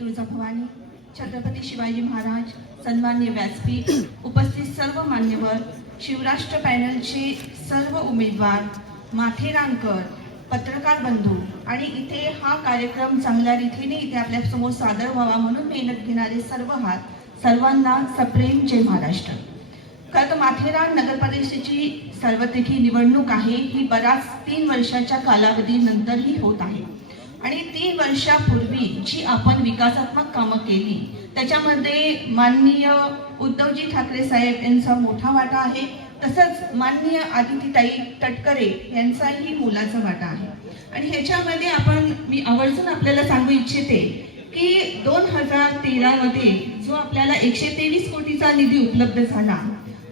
तुळजाभवानी, छत्रपती शिवाजी महाराज, सन्माननीय व्यासपीठ, उपस्थित सर्व मान्यवर, शिवराष्ट्र पॅनलचे सर्व उमेदवार, माथेरानकर, पत्रकार बंधू आणि इथे हा कार्यक्रम चांगल्या रीतीने इथे आपल्या समोर सादर व्हावा म्हणून मेहनत घेणारे सर्व सर्वांना सप्रेम जय महाराष्ट्र। खरं तर माथेरान नगरपालिकेची सार्वत्रिक निवडणूक आहे, ही बराच 3 वर्षाच्या कालावधीनंतरही होत आहे आणि 3 वर्षापूर्वी जी आपण विकासात्मक कामं केली त्याच्यामध्ये माननीय उद्धवजी ठाकरे साहेब यांचा मोठा वाटा आहे, तसंच माननीय आदितीताई तटकरे यांचाही मोलाचा वाटा आहे। आणि ह्याच्यामध्ये मी आवर्जून आपल्याला सांगू इच्छिते की 2013 मध्ये जो आपल्याला 123 कोटीचा निधी उपलब्ध झाला,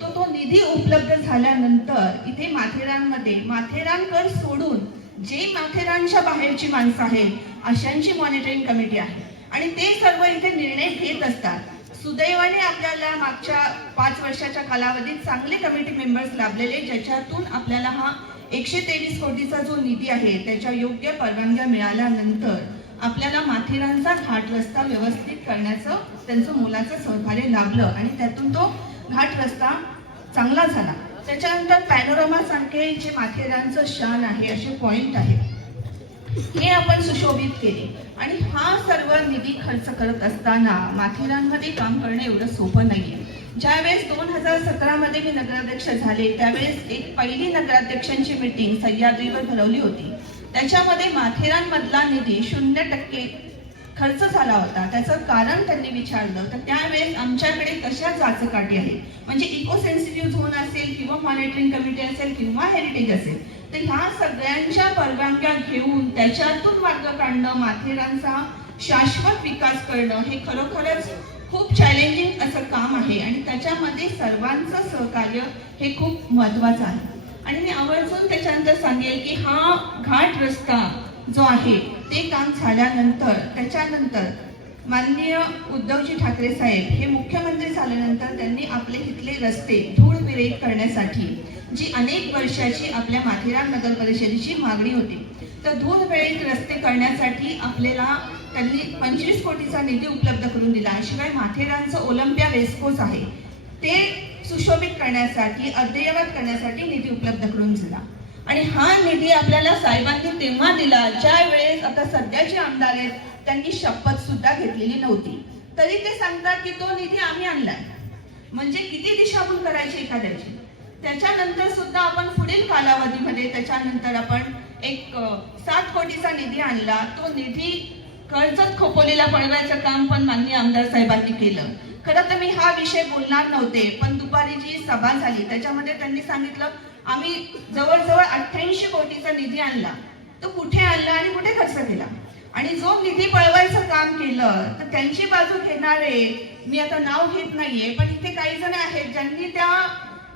तो निधी उपलब्ध झाल्यानंतर इथे माथेरानमध्ये माथेरानकर सोडून जे माथेरानच्या बाहेरची माणसं आहेत अशांची मॉनिटरिंग कमिटी आहे आणि ते सर्व इथे निर्णय घेत असतात। सुदैवाने आपल्याला मागच्या 5 वर्षाच्या कालावधीत चांगले कमिटी मेंबर्स लाभलेले, ज्याच्यातून आपल्याला हा 123 कोटीचा जो निधी आहे त्याच्या योग्य परवानग्या मिळाल्यानंतर आपल्याला माथेरानचा घाट रस्ता व्यवस्थित करण्याचं त्यांचं मोलाचं सहकार्य लाभलं आणि त्यातून तो घाट रस्ता चांगला झाला। त्याच्यानंतर पॅनोरमा सारखे जे माथेरानचं शान आहे असे पॉइंट आहे हे आपण सुशोभित केले आणि हा सर्व निधी खर्च करत असताना माथेरानमध्ये काम करणे एवढं सोपं नाहीये। ज्यावेळेस 2017 मध्ये मी नगराध्यक्ष झाले त्यावेळेस एक पहिली नगराध्यक्षांची मीटिंग सह्याद्रीवर भरवली होती। त्याच्यामध्ये माथेरान मधला निधी 0% खर्च झाला होता। त्याचं कारण त्यांनी विचारलं तर त्यावेळेस आमच्याकडे कशा जाचकाठी आहे, म्हणजे इको सेन्सिटिव्ह झोन असेल किंवा मॉनिटरिंग कमिटी असेल किंवा हेरिटेज असेल, तर ह्या सगळ्यांच्या परवानग्या घेऊन त्याच्यातून मार्ग काढणं, माथेरानचा शाश्वत विकास करणं हे खरोखरच खूप चॅलेंजिंग असं काम आहे आणि त्याच्यामध्ये सर्वांचं सहकार्य हे खूप महत्त्वाचं आहे। आणि मी आवर्जून त्याच्यानंतर सांगेल की हा घाट रस्ता जो आहे ते काम झाल्यानंतर त्याच्यानंतर माननीय उद्धवजी ठाकरे साहेब हे मुख्यमंत्री झाल्यानंतर त्यांनी आपले इथले रस्ते धूळविरहित करण्यासाठी जी अनेक वर्षाची आपल्या माथेरान नगर परिषदेची मागणी होती, तर धूळविरहित रस्ते करण्यासाठी आपल्याला त्यांनी 25 कोटीचा निधी उपलब्ध करून दिला। शिवाय माथेरानचं ओलंपिया रेसकोर्स आहे ते सुशोभित करण्यासाठी, अद्ययावत करण्यासाठी निधी उपलब्ध करून दिला आणि हा निधी आपल्याला साहेबांनी तेव्हा दिला ज्या वेळेस आता सध्याचे आमदार आहेत त्यांनी शपथ सुद्धा घेतलेली नव्हती, तरी ते सांगतात की तो निधी आम्ही आणलाय। म्हणजे किती दिशाभूल करायची एखाद्याची। त्याच्यानंतर सुद्धा आपण पुढील कालावधीमध्ये त्याच्यानंतर आपण एक 7 कोटीचा निधी आणला। तो निधी कर्जत खोपोलीला पळवायचं काम पण माननीय आमदार साहेबांनी केलं। खरं तर मी हा विषय बोलणार नव्हते, पण दुपारी जी सभा झाली त्याच्यामध्ये त्यांनी सांगितलं आम्ही जवळजवळ 88 कोटीचा निधी आणला, तो कुठे आणला आणि कुठे खर्च केला आणि जो निधी पळवायचं काम केलं तर त्यांची बाजू घेणारे, मी आता नाव घेत नाहीये, पण इथे काही जण आहेत ज्यांनी त्या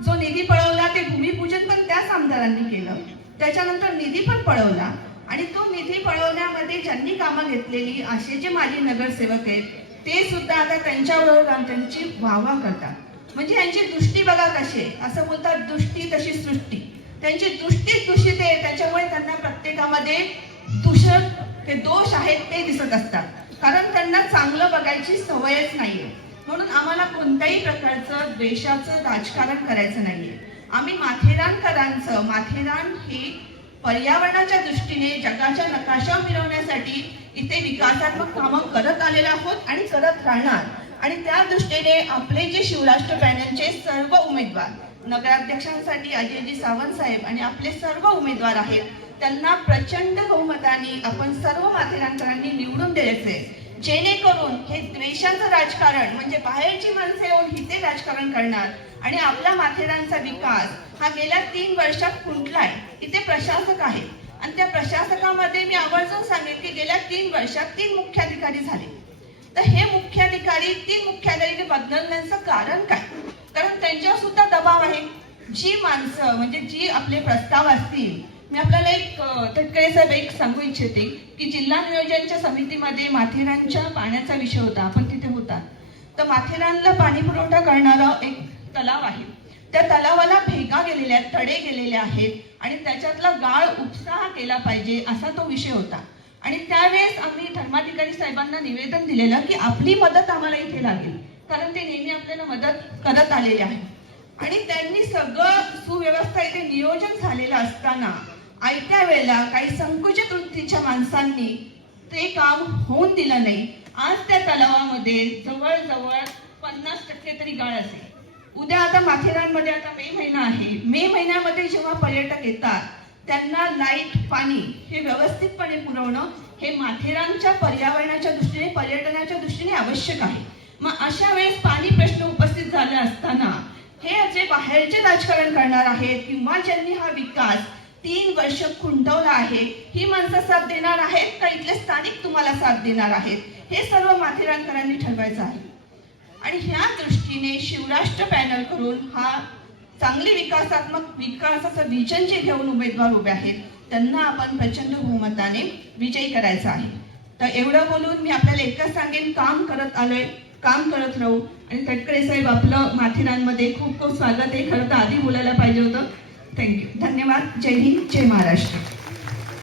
जो निधी पळवला ते भूमिपूजन पण त्याच आमदारांनी केलं, त्याच्यानंतर निधी पण पळवला आणि तो निधी पळवण्यामध्ये ज्यांनी कामं घेतलेली असे जे माजी नगरसेवक आहेत ते सुद्धा आता त्यांच्याबरोबर त्यांची वाहवा करतात। म्हणजे यांची दृष्टी बघा कशी, असं बोलतात दृष्टी तशी सृष्टी, त्यांची दृष्टी दूषित आहे, त्याच्यामुळे त्यांना प्रत्येकामध्ये ते दोष आहेत ते दिसत असतात, कारण त्यांना चांगलं बघायची सवयच नाहीये। म्हणून आम्हाला कोणत्याही प्रकारचं द्वेषाचं राजकारण करायचं नाहीये। आम्ही माथेरानकरांचं, माथेरान हे पर्यावरणाच्या दृष्टीने जगाच्या नकाशा मिळवण्यासाठी इथे विकासात्मक कामं करत आलेलो आहोत आणि करत राहणार आणि त्या दृष्टीने आपले जे शिवराष्ट्र पॅनलचे सर्व उमेदवार नगराध्यक्षांसाठी अजयजी सावंत साहेब आणि आपले सर्व उमेदवार आहेत त्यांना प्रचंड बहुमताने आपण सर्व माथेरानकरांनी निवडून द्यायचे, जेणेकरून हे द्वेषाचं राजकारण म्हणजे बाहेरची माणसं येऊन इथे राजकारण करणार आणि आपला माथेरानचा विकास हा गेल्या 3 वर्षात खुंटलाय। इथे प्रशासक आहे आणि त्या प्रशासकामध्ये मी आवर्जून सांगेन की गेल्या 3 वर्षात 3 मुख्याधिकारी झाले, तर हे मुख्याधिकारी 3 मुख्याधिकारी बदलण्याचं कारण काय? कारण त्यांच्यावर सुद्धा दबाव आहे। जी माणसं म्हणजे जी आपले प्रस्ताव असतील, मी आपल्याला एक तटकरे साहेब एक सांगू इच्छिते की जिल्हा नियोजनच्या समितीमध्ये माथेरानच्या पाण्याचा विषय होता, आपण तिथे होता, तर माथेरानला पाणी पुरवठा करणारा एक तलाव आहे, त्या तलावाला भेगा गेलेल्या आहेत, तडे गेलेले आहेत आणि त्याच्यातला गाळ उपसा केला पाहिजे असा तो विषय होता। आणि त्यावेळेस आम्ही धर्माधिकारी साहेबांना निवेदन दिलेलं की आपली मदत आम्हाला इथे लागेल, कारण ते नेहमी आपल्याला मदत करत आलेले आहे. आणि त्यांनी सगळं सुव्यवस्था इथे नियोजन झालेलं असताना आयत्या वेळेला काही संकुचित वृत्तीच्या माणसांनी ते काम होऊन दिलं नाही. आज त्या तलावामध्ये जवळजवळ 50% तरी गाळ असेल. उद्या आता माथेरानमध्ये आता मे महिना आहे. मे महिन्यामध्ये जेव्हा पर्यटक येतात त्यांना लाईट पाणी हे व्यवस्थितपणे पुरवणं हे माथेरानच्या पर्यावरणाच्या दृष्टीने, पर्यटनाच्या दृष्टीने आवश्यक आहे. मग अशा वेळेस पाणी प्रश्न उपस्थित झाले असताना हे जे बाहेरचे राजकारण करणार आहेत किंवा ज्यांनी हा विकास 3 वर्ष खुंटवला आहे, ही माणसं साथ देणार आहेत का इथले स्थानिक तुम्हाला साथ देणार आहेत, हे सर्व माथेरानकरांनी ठरवायचं आहे. आणि ह्या दृष्टीने शिवराष्ट्र पॅनल करून हा चांगली विकासाचं विजन जे घेऊन उमेदवार उभे आहेत त्यांना आपण प्रचंड बहुमताने विजयी करायचा आहे. तर एवढं बोलून मी आपल्याला एकच सांगेन, काम करत आलोय, काम करत राहू. आणि तटकरे साहेब, आपलं माथेरानमध्ये खूप खूप स्वागत आहे. खरं तर आधी बोलायला पाहिजे होतं. थँक्यू, धन्यवाद. जय हिंद, जय महाराष्ट्र.